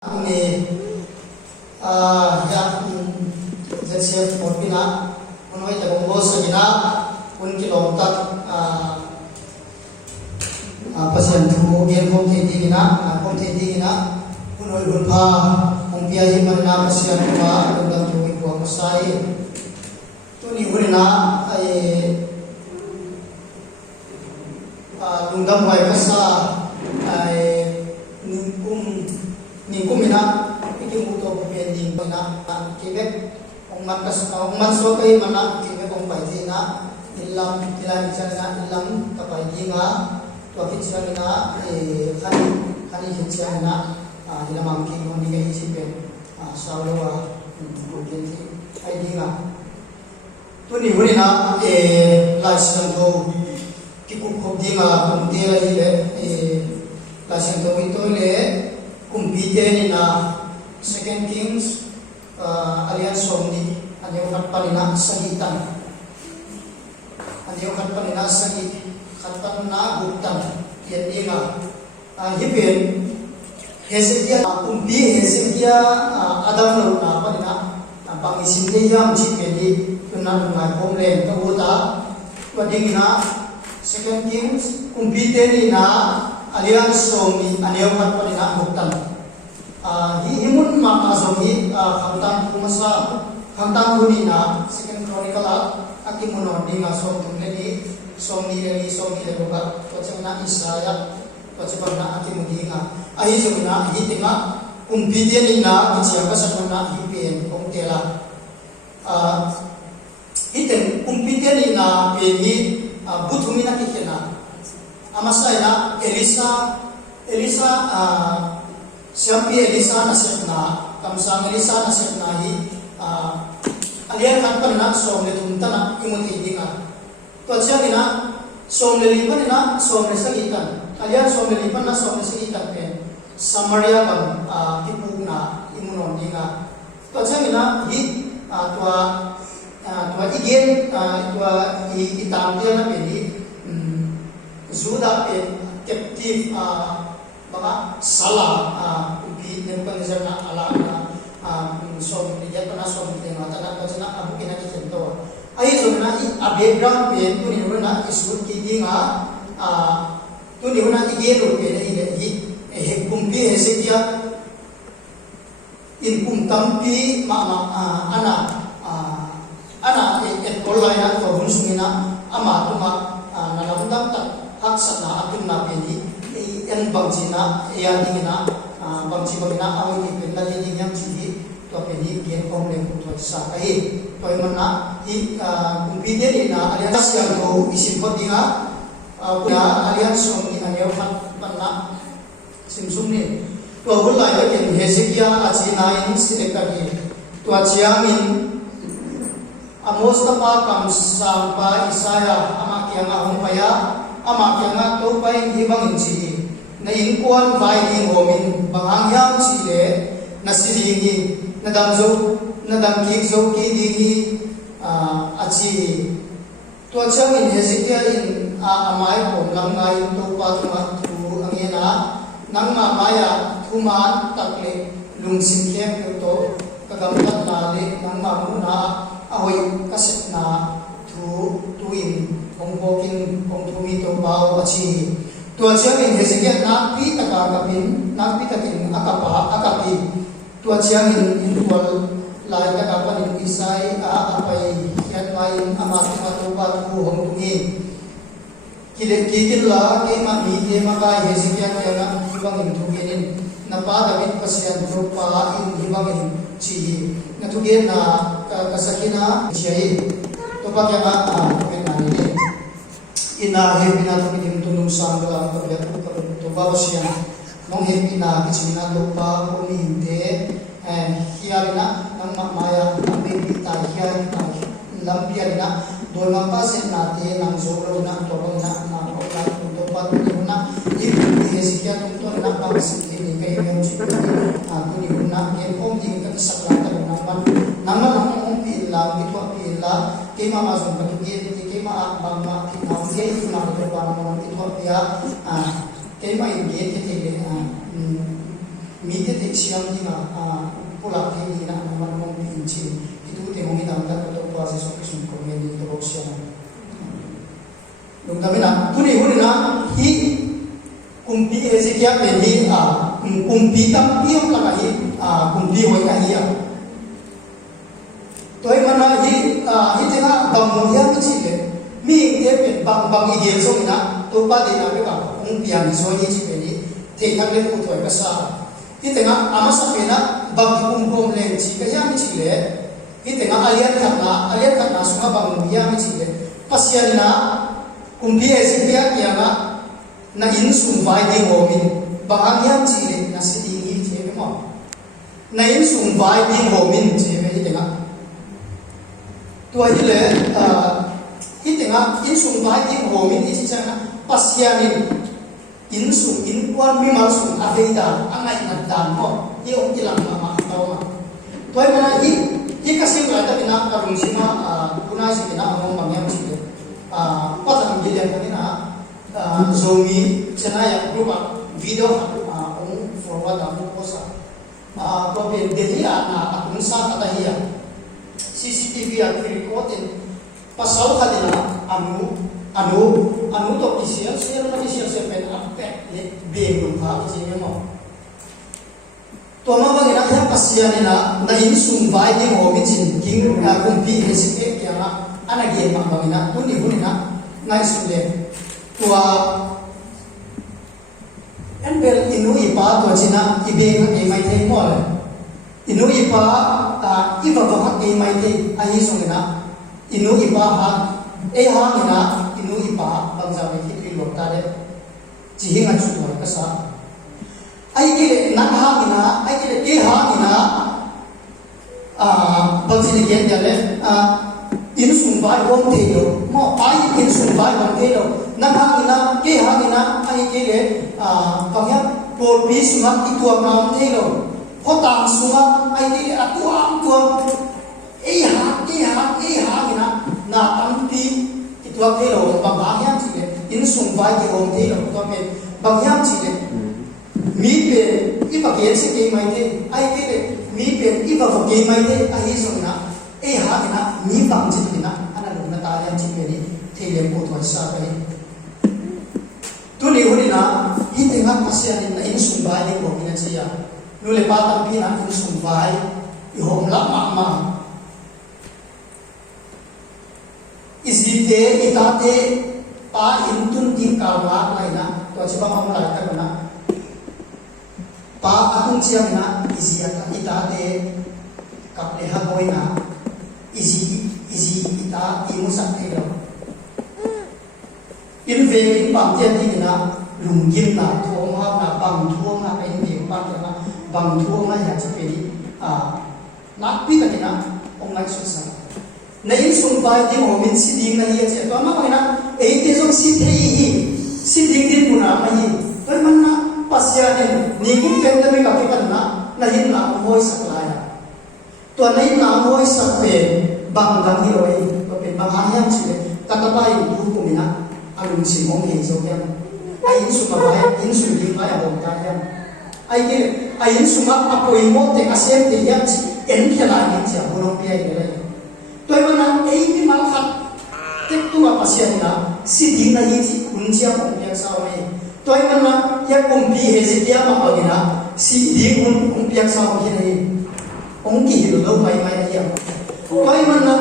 Ini ya ZCF Morpina unway tabong boss na un kilomtat pasien tu gen kom tedi na unway unpa umpiya himan na pasien pa undang tu ibu masai tu ni urina ay lungdam way kasa ay ningkum ina iking uto pending na kibek ongman so kay mana kibek ong paiti na ilam tilani chana ilam kapaiti nga to kitchen na hani kitchen na ilamang king oni kay isipen sawa genti ID nga to ni huri na license to kikup dinga kumtira ile license to ito ile kumpite na Second Kings Alliance Somni anyo katpanina sagitan anyo katpanina sagit katpan na buktan yan nga hipin Hezekiah kumpi Hezekiah Adam lo na panina pangisim niya mjipedi tunan na komlen kabuta wading na Second Kings kumpite ni na Alliance Somni anyo katpanina buktan himun maka somni kantang kumasa kantang huni na Second Chronicle akimuno di nga somni leni buka pacang na Isaya pacang na akimudi nga ahi somna hitinga umpidian ina kiciapa sakuna hipien kongtela hiten umpidian ina peni buthumina kikena amasaya Elisa siampi Elisa nasekna kamsang Elisa nasekna hi alian kanpan na somle tuntana imuti dinga to achagina somle lipan na somle sagitan alian somle lipan na somle sagitan pen Samaria kan kipuna imunon dinga to achagina hi tua igen tua itam dia na peni Juda pen captive baka salah ubi Nebuchadnezzar na ala na som diyan na som diyan na tanan ko na abu kina kito ay so na background pen tu ni na isud ki nga tu ni na igero pen hi kumpi Hezekiah in kumtampi ana et kolay na ko bunsungina ama tuma nalamdam tak haksa na akin na pen yang bangcina yang dingina bangci bagina awal ni penda jadi yang cibi to peni gen komplek to sakai to mana i kumpide ni na alias yang to isim podinga punya alias somni anyo panna simsum ni to hulai ya ken Hezekiah achina in silekari to achiamin Amos tapa kam sampa Isaya amakyang ahumpaya amakyang to paing hibang inci na ingkuan vai ni homin bangangyam sile na siringi na damkik zo ki dingi achi to chang in Hezekiah in amai ko langai to patuma tu angena nangma maya thuman takle lungsin khem to kagamtat na le nangma muna ahoy kasit na tuin kongbokin kongtumi to bawo achi tua chiang in Hezekiah nakpi takin akapi tua chiang in tual lai takapan in Isai apai yan main amati matupat ku hongtungi kikil la ke mami ke maka Hezekiah yang hibang in tuginin napa David pasian trupa in hibang in chi natugin na kasakina chiyai to pakya ini ina hepina to ni tunung sangla to ya to bawsian mong hepina kichina lupa ko hinde hiarina nang maya ambe ta hiarina lampiarina dolma pasen nate nang zoro na to na to pat na Hezekiah to na pasin ni kay memji ako ni na ken om ding ka sakla ta naman ang pila kay mama son patugin kay maakbang kay na ko pa mo ito kaya kay maingit kay mi te te siam dinga pula te ni na man mong pin chi itu te mong idam ta to pa se so kisum ko me ni to siam dum tamina tuni hunina hi kumpi Hezekiah pe ni kumpi tam piom la hi kumpi hoi ka hi toy mana hi te nga bang mo ya chi le mi te pe bang ideal so ina to pa de na pe ka kumpi an so hi chi pe ni te khang le ku thoi ka sa hi te nga ama sa pe na bang kum kum le chi ka ya mi chi le hi te nga alian khat na sunga bang mo ya mi chi le pasian na kumpi Hezekiah kia nga na in sum vai de homin bang yang chi le na si di hi che me mo na in sum vai de homin che me hi te nga tua hi le hi te nga in sum vai de homin hi chi cha na pasian in sum in kwan mi mal sum a ve da angai na dan mo hi ong ti lang ma taw ma tua mana hi ka sim la ta bina ka rung sima kunai si bina among mang yang chi le patang gilen kanina zomi cenaya grupa video ong forward amu posa probe delia na akung sa katahia CCTV at recording pasal kadina anu to kisiya siya na kisiya sepen aspect le beng ha kisiya mo to ma ba ina pasiya nila na insum vai de hobi chin king kumpi hesike kya anagi ma bangina tuni hunina nai sunle tua enbel inu ipa to china ibe ka ke mai thei mol inu ipa iba ba ke mai thei ahi sungina inu ipa ha ina inu ipa bangza me ki lo ta de chi hinga chu to ka sa ai ke na ha ina ai ke ina bangzi ne gen dale in sum vai hom the lo mo ai in sum vai hom the lo na ha ina ai ke le pangya por pi suma ti tua nam the lo ko tam suma ai ke atuam tuam ha ina na tam ti ti tua the lo ba ba ya chi le in sum vai ke hom the lo to me ba ya chi le mi pe i pa ke se ke mai the ai ke le mi pe i pa ke mai the ai so na ha ina mi bang chi ina ana lu na ta ya chi pe ni the le ko to sa pe tu ni hu na hi te nga pasya ni na in sum vai ni ko ina chi ya nu le pa ta pi na in sum vai i hom la ma izite itate pa in tun tin ka ma lai na to chi ba ma la ta na pa akung chiang na iziata itate kap le ha hoi na izi ita imusak thelo in ve in bang tian ti na lungim na thong ha na bang thuang na pen ti pa na bang thuang na ya chi pe ni na pi ta na ong lai su sa na in sum bai ti ho min si ding na hi che to ma na ei te jong si thei hi si ding din mu na ma hi to man na pasya ni kum pen da me ka pe na na hin na hoi sak la ya to nei na hoi sak pe bang dang hi roi to pe bang ha yang chi le ta ta bai du ku mi na alung si mong he so ya ai in sum bai in sum ding bai hom ta ya ai in sum a poi mo te ka sem te ya chi en khela ni cha bolong pi ai le to mana ei mi mal khat tek tu ma pasya na si ding na hi chi kun chia mong ya sa mai to mana ya kum pi he je ya ma ba na si ding kun pi sa ma hi nei ong ki hi lo mai ya toy man na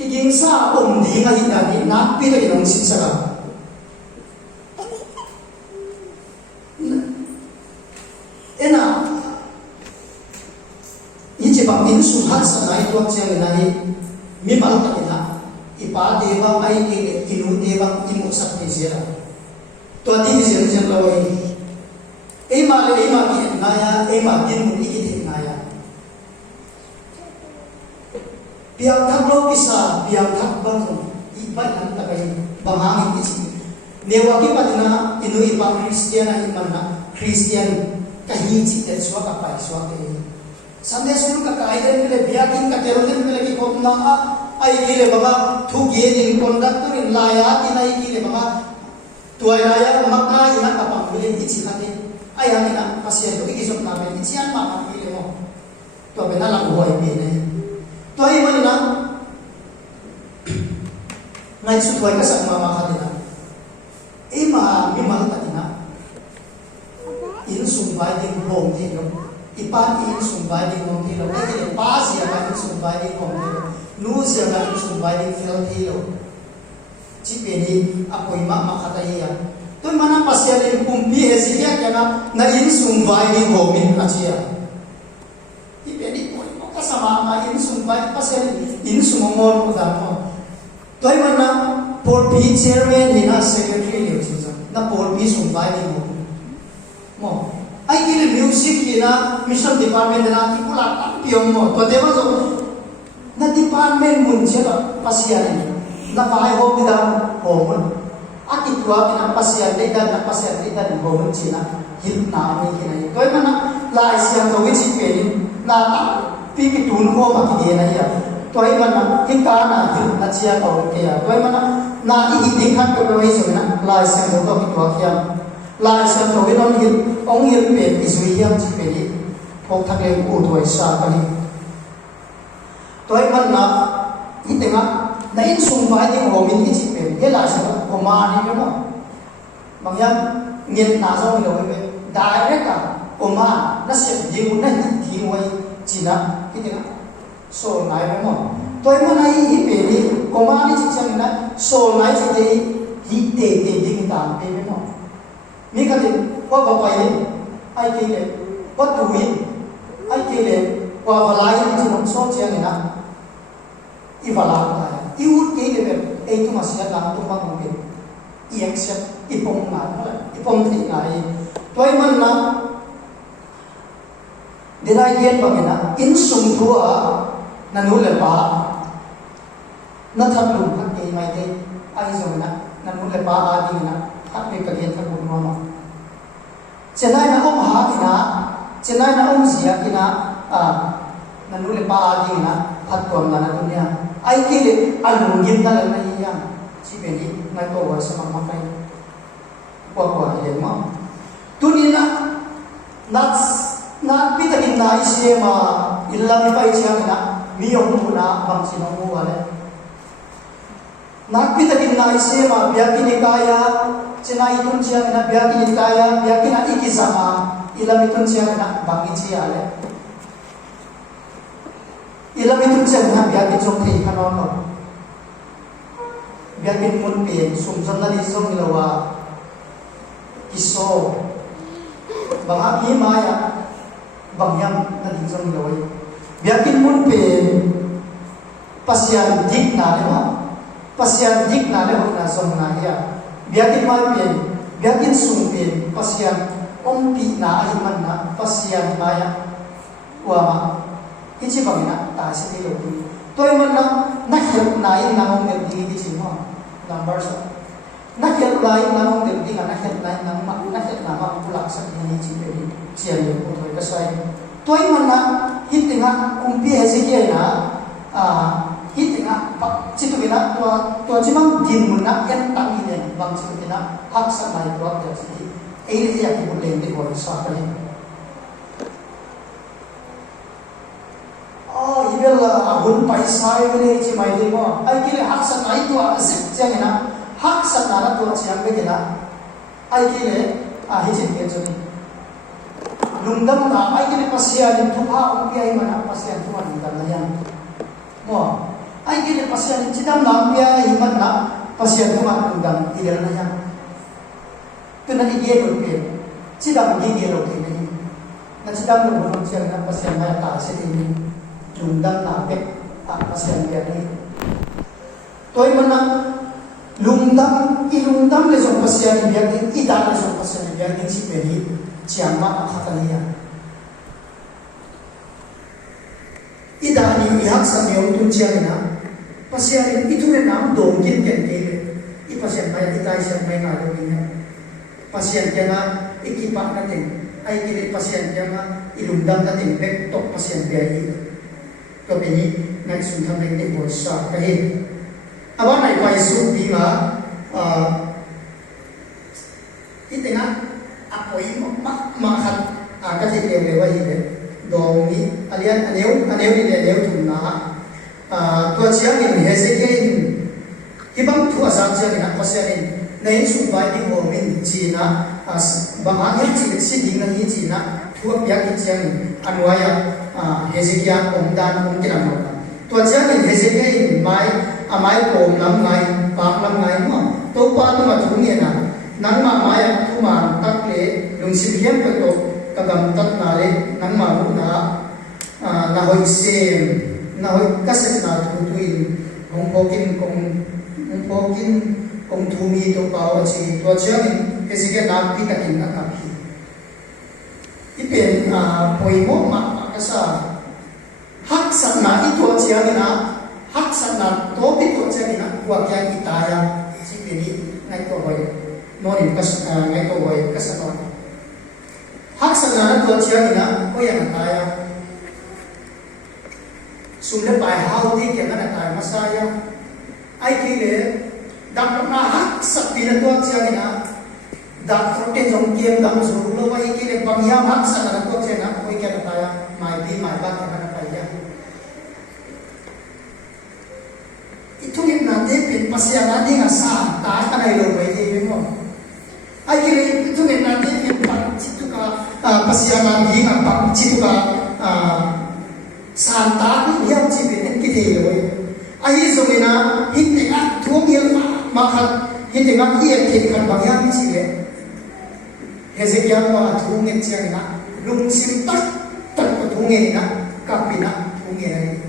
ki ging sa di nga hi na ni na pi ri nang sin sa ka ena ichi ba in su hat sa nai to chiang na hi mi mal ta ina ipa deva ai ke inu deva imu sak te jera to di ni jen jen lo ei ma ki na ya ei ma din mu i ti na ya piang thak lo kisa piang thak bang ipa nan ta kai bang ti chi newa ki patina inu ipa Christian ai man na Christian ka hi chi te swa ka pai swa ke Sunday school ka kai den le biakin ka terolen le ki ko na ai ki le baba thu ge ni conductor in la ya ti nai ki le baba tuai la ya ma ka ina ka pang le ti chi ka ke ayang ina pasien to ikisok namin isian makapili mo to benalang buhay pinay to ay mo na ngay sutuay ka sa mama kanina mimang tatina in sumbay din hong tilo ipan in sumbay din hong tilo ay pasi ang in sumbay din hong tilo nusi ang in sumbay din fil tilo cipeni ako'y makatahiyan to'y mana pasya din kumpi hesiya kaya na in sumbay din hong tilo siya cipeni po mo kasama na in sumbay pasya in sumumor mo damo to'y mana for P chairman hina secretary na for P sumbay din hong mo ay kili music hina mission department na tipula kampiyon mo to diba so na department mun siya pasyan na pahay ho bidang homon at itwa kina pasyan na pasyan na homon siya hil na amin kinay to ay mana la isyan to which ipelin na pikitun ko makigyan na iya to ay mana hika na hil na siya ko kaya to ay mana na iidikan ko ko iso na la isyan to kitwa kaya la isyan to winon hil ong hil pe isuyang chipeli ko thakle ko to ay sa kali to ay mana itenga na in sumpah ni homin ni chipel hela sa ko mani mo mangyam ngin na so lo be direct ka o ma na se di mo na hi wai china itenga so nai mo to ay mana hi pe ni ko mani chichang na so nai chi de hi te ding ta pe mo mi ka din wa ba pai ai ke le wa tu wi ai ke le wa ba lai ni so so chiang na iwala ka iut ke le e tu masia lang tu mang be i accept ipong na ipong thi ngai toy man na dinai yen bangena in sum thua na nu le pa na thap lu ka ke mai te ai zo na nu le pa a di na thap me ka gen thap lu ma ma chenai na om ha ina chenai na om sia ina na nu le pa a di na hat ko na na dunia ai kile alungin na lang na iyan si Benny na to sa mga kay kwa yan mo tunina na pitagin na isye ma ilang pa isya na miyong muna bang sinunguhan na pitagin na isye ma biyakin ni kaya sinay itun siya na biyakin ni kaya biyakin na ikisama ilang itun siya na bangit siya ilam itu jangan biakin sumri kanono biakin munpin sumsan na disong ilawa iso banga himaya bangyam na disong ilawa biakin munpin pasyan dik na lewa pasyan dik na lewa na song na hiya biakin malpin biakin sumpin pasyan ompi na ahiman na pasyan maya wama ichi bangina ta se ni lo toy man na help na in na ngom de di chi mo numbers na help na in na ngom de di na help na na help na ma pulak sa ni chi de chi ay ko toy ka sai toy man na hitinga kumpi hesi ke na hitinga chi tu bina to chi mang din mun na yan ta ni den bang chi bina hak sa mai ko ta chi ai ya ki bulen de ko sa ka ni ibel abun paisa ibel chi mai de mo ai kile hak sa nai to azit chang na hak sa na to chiang be na ai kile hi chen ke choni lungdam na ai kile pasya din thu pha ong pi ai mana pasya thu an dam na yan mo ai kile pasya din chidam na pi ai man na pasya thu an lungdam idel na yan tu na ni ye lo pe chidam ye lo ke ni na chidam lo mo chiang na pasya ma ta se ni lungdam na pe pasyan biya ni toy mana lungdam le so pasyan biya ni ida le so pasyan biya ni chi pe ni chiang ma khatania ida ni ihak sa mi tun chiang na pasyan itu ne nam dong kin ken ke i pasyan mai ita isa mai na lo ni pasyan ke na ikipak na tin ai kile pasyan ke na ilungdam na tin back tok pasyan biya niก็เป็นนี้ในสุนทรในเด็กบทสอบกันเองเอาว่าในไปสุดีมาที่แต่งอ่ะ apoy mà khát cái gì đều vậy vậy đồ mi alian aneu đi để thùng na tua chiang in Hezekiah hi bang thu asam chiang in pasian nei su vai đi hồ min chi na bang hi chi si ding na hi chi na thu pyak hi chiang anwaya Hezekiah dan kiram ma tua chiang in Hezekiah mai amai kom lam ngai pak lam ngai mo to pa to ma thu nge na nang ma mai thu ma tak le lung sim hiam ka to ka gam tak na le nang ma bu na hoi sem na hoi kaset na thu tuin hong pokin kong thu mi to pa chi to chiang in Hezekiah na pi takin na ka pi ipen poimo ma ka sa hak sat na I to chiang ina hak sat na to pi to chiang ina wa kya itaya chi pe ni ngai to hoi no ni kas ngai to hoi kas no hak sat na to chiang ina ko ya na taya sum le pai hau ti ke na ta masaya ai ki le dak na hak sat pi na to chiang ina dak protein jong kiem dam zu lo wai ki le bang ya hak sat na to chiang na ko ke na taya mai bi mai ba ka na pa ya itu yang nanti pin pasya nanti ngasa ta ka nai lo wai ji mo ai ki le itu yang nanti pin pan situ ka pasya nanti ang pang situ ka santa ni yang chi bin ki de lo ai zongina hintinga thungil ma khat hintinga hi ke kan bang yang chi le Hezekiah ma thungin chiang na lung sim tak tak ko thungin na kapina thungin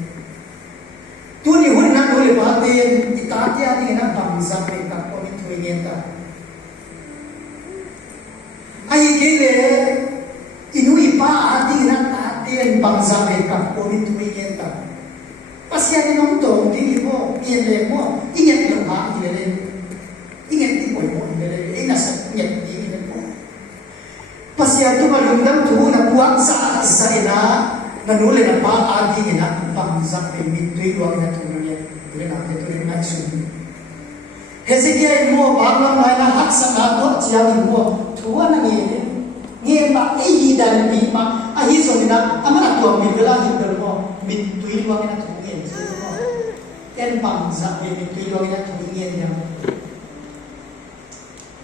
tu ni hun na dole ba te itatia ni na bang za pe ka ko ni thungin ta ai ke le inui pa ati na ta te bang za pe ka ko ni thungin ta pasya ni nong to di mo ien le mo inget lo ha di le inget di mo le ina sa inget di le mo pasya tu ba lundam tu na buang sa ina na nule na pa adi ina bang za pe mi tui lo na tu le le na te tu na su Hezekiah mo ba lam lai na hak sa na to chiang mo tu na nge ma ai dan mi ma ai so na amana to mi vela hi del mo mi tui lo na tu en bang za be mi tui lo na tu ngien ya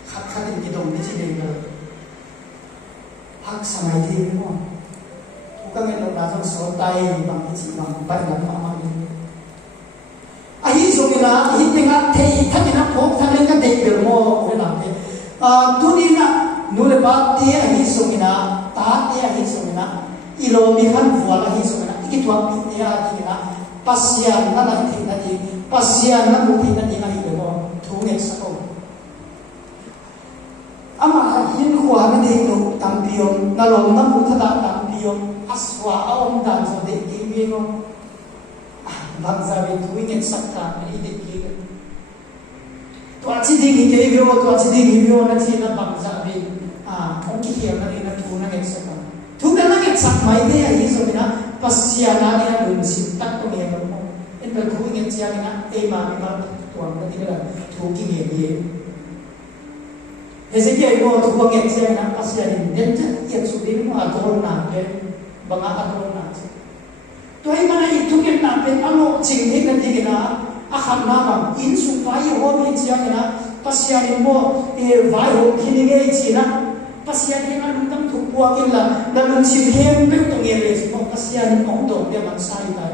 khat khat ki dong ni chi de ga hak samai de mo tu ka ngen lo na jong so tai bang chi bang ba na ma ma ni ai so ni na hi te nga the tha ni na phok tha le ka de be mo ve na te tu ni na nu le ba te ai so ni na ta te ai so ni na I lo mi khan vo la hi so ni na ki thwa pi te a ki na pasyan na lang thi na di pasyan na mu thi na di na hi mo thu ne sa ko ama hin khwa na de no tam piom na lo na mu tha da tam piom aswa aom dan so de ki mi no bang za be thu ne sak ka ni de ki to a chi de ki ke vi to a chi de ki vi na chi na bang za be ong ki hiam na ni na thu na ne sa ka thu na ne sak mai de ai so ni na pasya na ni na lun sim tak ko ne mo en ba thu nge chia ni na e ma mi ba tuang na ti la thu ki nge bi Hezekiah mo thu nge chia na pasya ni den ta ye su bi mo adon na ke banga adon na to ai mana I thu ke na pe alo ching ni na ti na a kham na ma in su pa ye ho mi chia na pasya ni mo e vai ho ki ni ge chi na pasya ni na lung tam thu kwa ke la na lung sim hem pe to nge le mo pasya ni ong do de man sai ta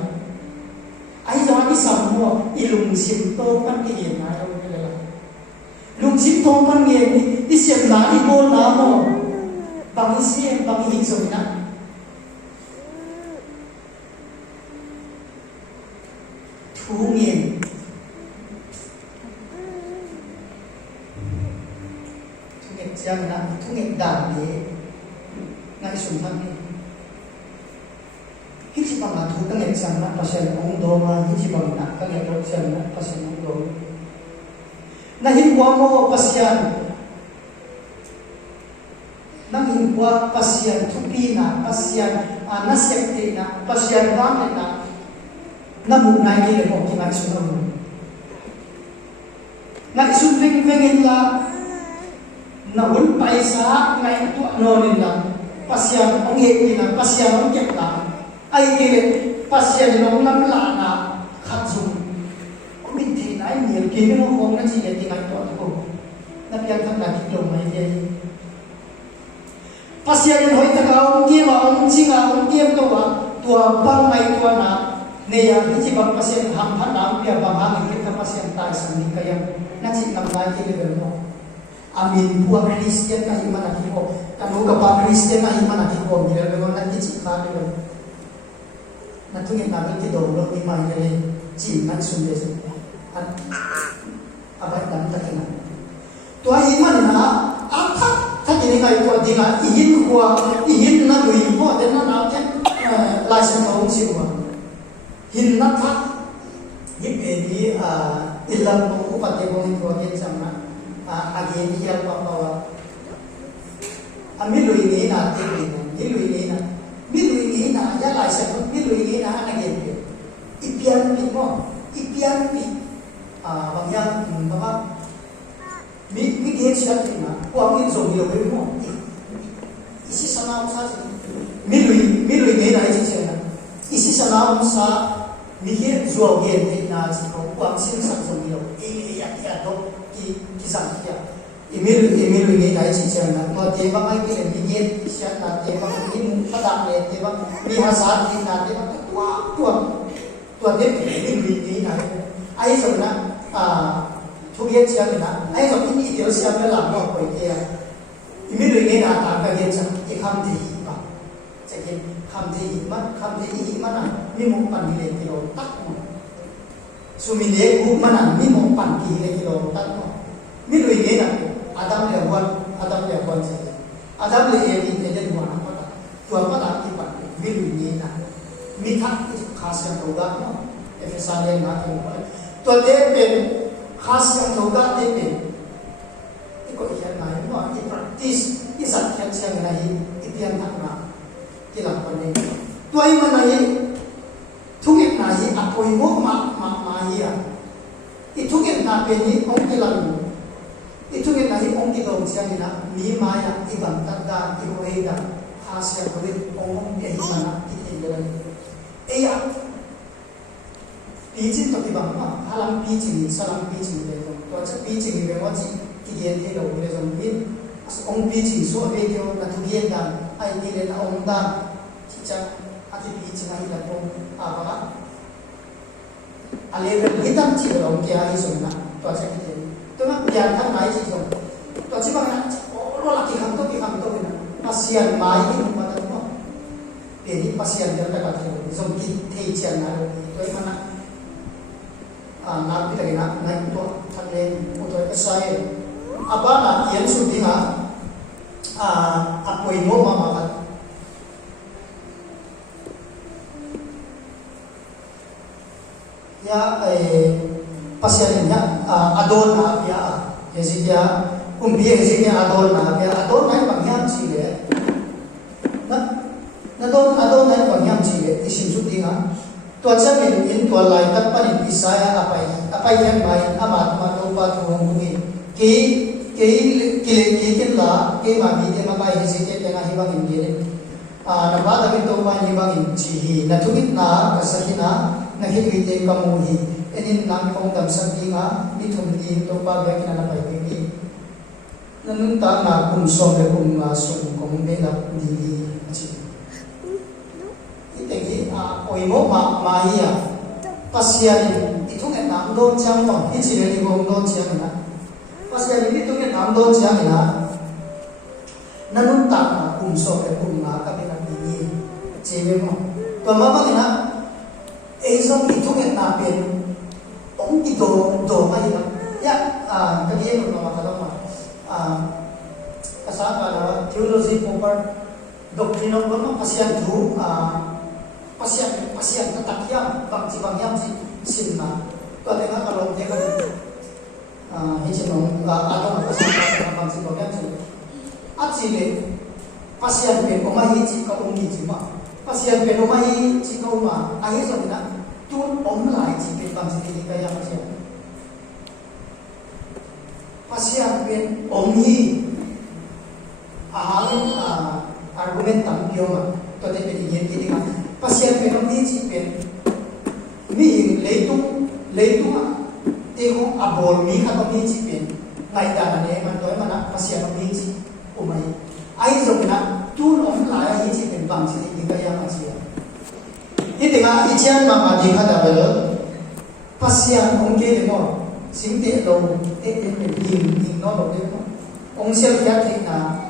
ai do ni sam mo I lung sim to pan ki ye na ro ke la lung sim to pan nge ni I sim na I bo na mo bang I sim bang I so na thu nge chiang na thu nge dan ni na sum thang ni hi chi bang na thu ka nge chiang na pasal ong do ma hi chi bang na ka nge ro chiang na pasal ong do na hin kwa mo pasyan na hin kwa pasyan thu pi na pasyan na sek te na pasyan wa na mu na ni le mo ki na su no na su veng veng la na un paisa ngai tu no ni la pasien ông hệ thì là pasien ông kẹp là ai kia pasien ông lắm lạ là khát dùng ông biết thì nãy nhiều kia nó không nó chỉ để tiếng Anh thôi không nó biết thằng là kích động này vậy pasien hỏi tất cả ông kia mà ông chỉ là ông kia tua băng này tua na này ya chỉ bằng pasien ham phát nào bây bằng ham cái cái pasien tai sang đi cái nó chỉ nằm lại cái level đó amin buat Christian kah iman aku ko kanu ka Christian kah iman aku ko bila memang nanti cikar dia nanti kita nak kita dulu iman dia chỉ nak sunde se apa dan tak kena tua iman na apa tak jadi ngai tua dinga ihin kuah ihin na lui po dan na nak lai sen mau siwa hin na tak ini ilam mau upate mau tua ke sama again here papawa amilui ni na milui ni na ya lai sa milui ni na again ipian pi bang yang baba mi ge cha ti na ko mi zo mi lo mo isi sana sa milui ni na chi cha na isi sana sa mi ge zo ge ni na chi ko sin sa zo mi lo ya do ki sang kia email ini nai chi chen na ma te ba mai ki le ni sha na te ba ni mu pa da le te ba ni ha sa ni na te ba tua te ni na ai so na thu ye chia ni na ai so ni dio sia me la mo ko ke ya email ini na ta ka ye cha e kham thi ba cha ke kham thi ma na ni mu pan ni le ki lo tak mo sumine ku ma na ni mu pan ki le ki lo tak mo milui ni na Adam le wan se Adam le ye ni le dua na kota tua pa da ki pa milui ni na mi thak khas yang to ga no efesa le na ko to de pe khas yang to ga de pe ko hian na no i practice i sat khan chang na hi i pian thak na ki la pa ne tuai ma na hi thungit na hi apoi mo ma hi ya i thungit na pe ni ong ki la itu kita ni orang kita usia ni nak ni maya iban tanda ibu eda hasil kulit orang dia mana kita jalan iya pijin tu kita mana halam pijin salam pijin itu tu aja pijin ni memang kita ni dah boleh sambil orang pijin so video nak tujuan dan ai ni le orang dan kita hati pijin lagi dah pun apa alih hitam cik orang kia isu nak tu aja kita tu nak biar kan mai sih tu. Tu aja bang nak orang laki ham tu ni. Pasien mai ni mana tu? Jadi pasien dia tak kata zom kita cian ada. Tu mana? Nak kita kena naik tu thale tu saya. Apa nak yang sudah apa imo mama kan? Ya pasiennya adon na ya Hezekia Hezekia adon na pangyam chile na adon na pangyam chile isim su dinga to cha min in to lai tak panin Isaya apai yang bai amat ma to pa thong ngi ke la ke ma bi de ma bai Hezekia ke na hi bang in ge na ba da to ba ni bang in chi na thukit na kasahina na hi wi te kamu hi enin nam kong dam sakti nga ni thum ni to pa ga kina na pai ni nanun ta na kum som le kum nga sum kong be la ni chi ite gi oi mo ma hi ya pasian itu nge nam do chang mo hi chi le ni bom do chang na pasian ni tu nge nam do chang na nanun ta na kum som le kum nga ka be la ni che me mo to ma ba na ei som itu nge na pen ông đi đồ hay là ya cái gì mà kata mah kasar kalau theology proper doctrine of God pasien tu pasien tetap yang sinna kalau dia kan hijau atau pasien bangsi bangsiam sih acile pasien pe omai kau ungi cuma pasien pe omai kau ma akhir sebenarnya tuan online jika bangsa ini kaya pasien pen omhi ahal argument tam pioma to de pe yen ki dinga pasien pe nom ni chi pen mi hing leitung te ko abol mi kha to ni chi pen ngai da ne man toy mana pasien nom ni chi umai ai zo na tu nom la ya chi pen bang chi ni ka ya ma chi itinga ichian ma ma di kha da ba pasien ong ke de mo sim te lo e yin no lo de mo ong sel kya thik na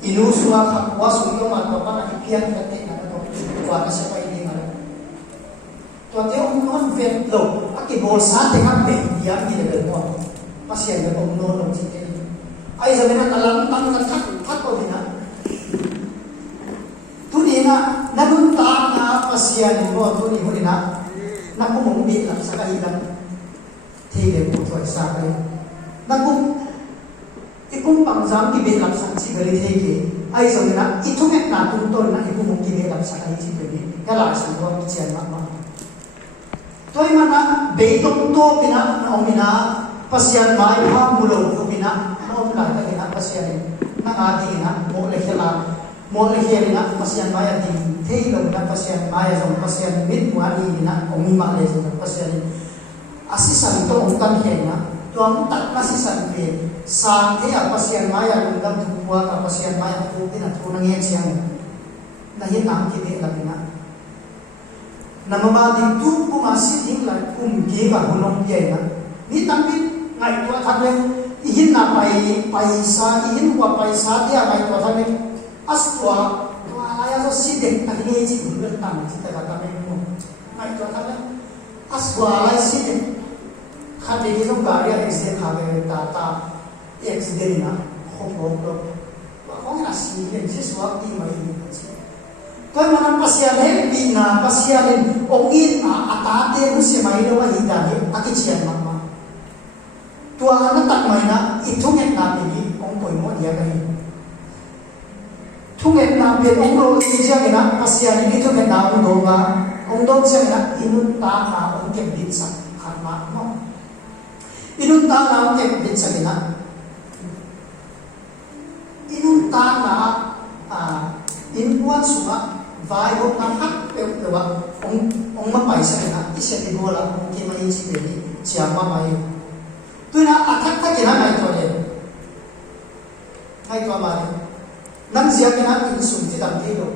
inu suwa kha wa su yo ma to pa na ipian ka te na to wa na sa pai ni ma to te ong non vet lo a ki bol sa te ka pe ya ni de mo pasien de ong no lo chi te ai sa na alam tang na thak ko ni na tu ni na na dun ta na pasien mo tu ni ho ni na na ko mong bi la sa ka ilang thế để một tuổi xa đây na cũng ikum bằng giám cái việc làm sáng chỉ về thế kì ai rồi na ít thông hết là chúng tôi na ikum mong cái việc làm sáng ấy chỉ về cái là sản phẩm tiền mà tôi mà na bê tông to pina ông pina pasian mai ha mulo ko pina ông lại cái na pasian na adi na mo le khela na pasian mai adi thế lo na pasian mai rồi pasian mit mo adi na ông ma le rồi pasian asisan to ong tan he na to ang tak asisan pe sang the apasian maya lungdam thua ka apasian maya ko tin athu nang ye chiang na hin nam ki de la na namama di tu ku ma si ding la kum ge ga hulong ye na ni tam bi ngai to thak le hin na paisa hin wa paisa dia ngai to thak le aswa to ala ya so si de ta ni chi bu ta ma chi ta ka me mo ngai to thak le aswa ala si de khát đi cái giống gà đi accident khá về ta accident na không có không là gì nên chỉ số đi mà đi tôi mà năm pasien hết bị na pasien ông in ta te nó sẽ máy đâu mà hiện đại à cái chuyện mà tua nó tặng mày na ít thông hết na thì ông tuổi mỗi dia cái thông hết na biết ông đâu đi chơi cái na pasien đi thông hết na ông đâu mà ông đâu chơi na inun ta na ông kẹp đi sang khát mà không inun ta na ke bin sagina inun ta na in buat sunga vai ho na hak pe wa ong ma pai sagina ise di bola ong ke mai chi pe ni chiama mai tu na athak ta ke na mai to le mai to ma nam zia ke na in sum ti dam ti lo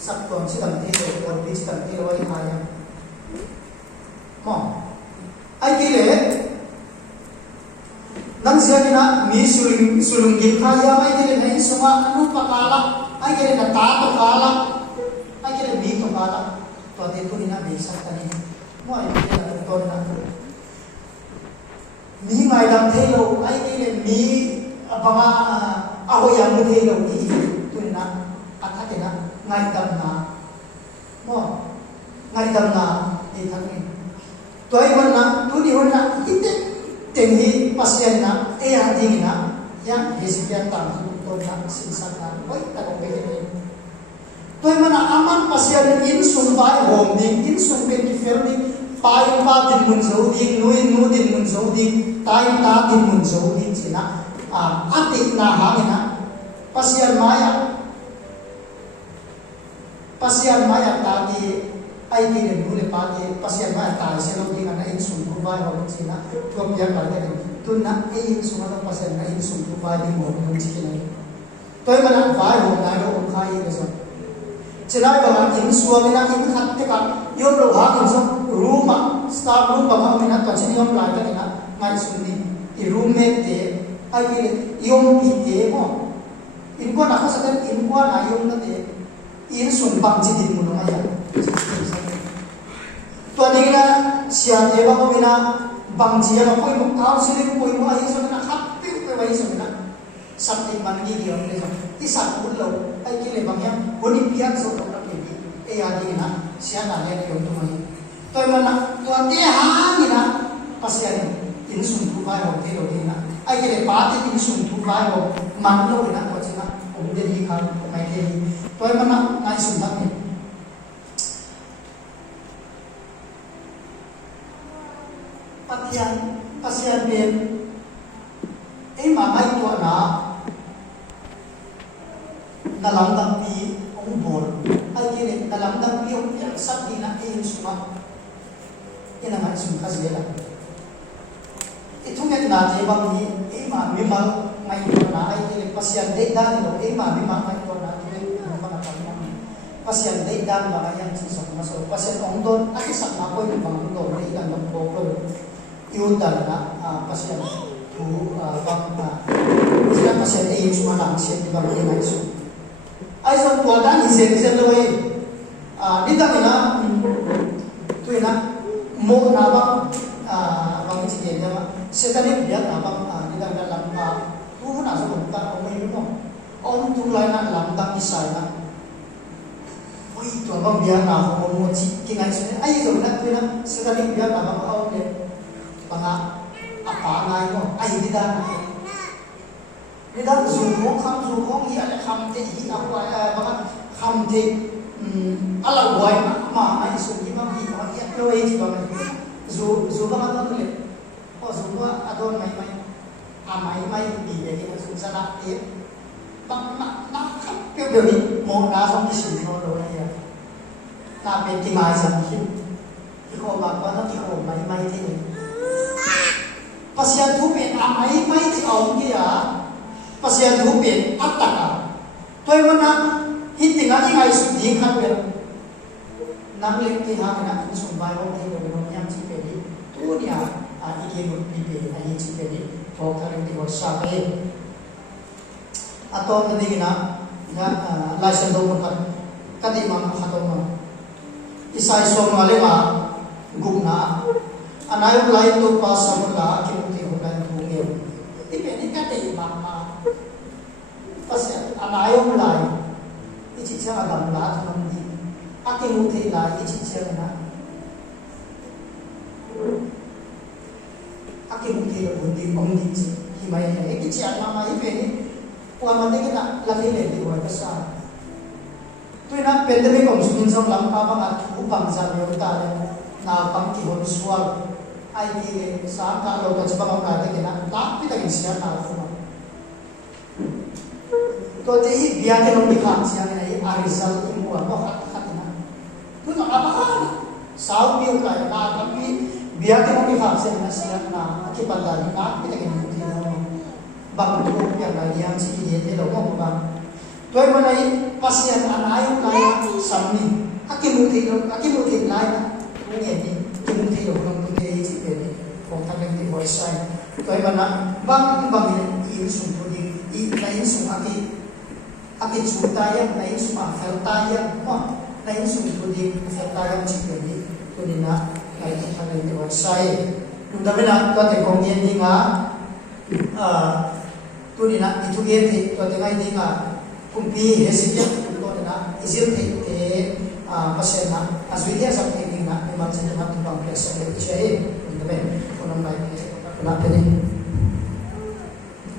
sap kon chi dam ti lo or bi chi dam ti lo ai ha ya mo ai ke le nang siya na mi sulung kaya ay kaya na isuma ano pakala ay kaya na tato kala ay kaya mi to kala to dito ni na bisa tani mo ay kaya na to na mi ngai dam thelo ay kaya mi apanga ahoyang mo thelo ni to na athate na ngai dam na mo ngai dam na e thani to ay man na to di na ite tenhi pasien na e ading na yang hesipian tam to na sinsan na oi ta ko pe ni toy mana aman pasien in sun bai hom ding in sun pe ki fer ding pai pa din mun zo ding nu din mun zo ding tai ta din mun zo ding china ati na ha ni na pasien maya ta di ai ki le nu le pa di pasien maya ta se lo ding na in sun ku bai hom china to pya ka le tu na e in sun na pasien na in sun ku bai di mo mun china toy mana bai hom na lo om khai le so china ba in suwa na in khat te ka yom lo ha in so room star room ba ma na to chini yom la ta na ngai sun ni I roommate te ai ki yom pi te mo in ko na kha sa in ko na yom na te in sun bang chi din mo na ya to ni na sia te ba ko bina bang chi ya ko mo ka si ni ko mo ai so na khat pi ko ba so na something man ni di on le so ti sa ku lo ai ki le bang ya ko ni pian so na ke ni e ya di na sia na le yo to mai to ma na to te ha ni na pasien in sun tu vai ho te lo ni na ai ki le pa te in sun tu vai ho man lo na ko chi na om de di kha mai ke ni to ma na ngai sun ta ni pasien ben e ma mai to na lam dam yang sabdi na in suma ina ngai sum khazela ithunget na je bang ni ema mimal ngai na ai ile pasian dei dan lo ema mimal ngai ko na ile mana kan pasian dei dan ba yang chi sok na so pasian ong don ai sak na ko ni bang do ni dan lo ko yun dan na pasian tu bang na sila pasian ai suma na sian di bang ni ngai so ai so tua dan ni sen lo ai ni da na tu na mo na bang bang chi ge na setani dia na bang ni da na lam tu na so ta o mai no on tu lai na lam ta ki sai na oi tu bang dia na ho mo chi ki ngai so ai so na tu na setani dia na bang au le bang apa ngai no ai di da na ni da zu ko hi ala kham te hi apa bang kham te ala wai ma ai so ni bang hi ma ya lo ai chi bang zu bang ta le o zu wa adon mai mai bi ye ki su sa na e bang na khap pe ni mo na song ki si no lo ya ta pe ki mai sa ki ko ba ba na ki ko mai ti ni pasian thu pe mai ti ong ki ya pasian thu pe ataka toy mana hitinga ingai su di khan pe nang le ki ha na su bai ho ti lo nyam chi pe ni tu ni iki mu pi pe ai chi pe ni pho kha ti ho sa pe ato na di na lai san do mo khan ka di ma kha to ma isai som ma le ma gum na anayo lai to pa sam la ki mu ti ho lai tu nge ti pe ni ka te ma pasian anayo lai ichi cha adam la thon di ati mu thi la ichi cha na ati mu thi la bundi ong di chi hi mai he ki cha ma mai pe ni wa ma de na la thi le di wa ka sa tu na pandemic om sunin song lam ka ba nga thu bang sa yo ta le na pang ki hon swal ai ti le sa ka lo ka cha ba ka de na ta pi ta ki sia ta fu ma to te hi bia ke no ni kha sia na ai a result ki mu wa ha na tu na ba ha sao bi ka na ka bi bia ke no ni kha sia na sia na ki pa da ni na pi ta ki ni ti na bang tu ya na yang chi ye te lo mo ba toy ma nai pasian anai lai samni akimu thi lai na ni ni kimu thi lo no tu te chi pe ni ko ta le ni voice sai toy ma na bang ni in sum pu di I lai sum aki chu ta ya lai sum a fel ta ya ma lai sum pu di fel ta ya chi pe ni tu ni na lai ta le ni voice sai unda me na to te kong yen ni nga tu ni na itu ge thi to te ngai ni nga kumpi hesitia to na izil thi te pasena aswidia sak thi na emergency na tu bang place le che unda me onam lai na pe ni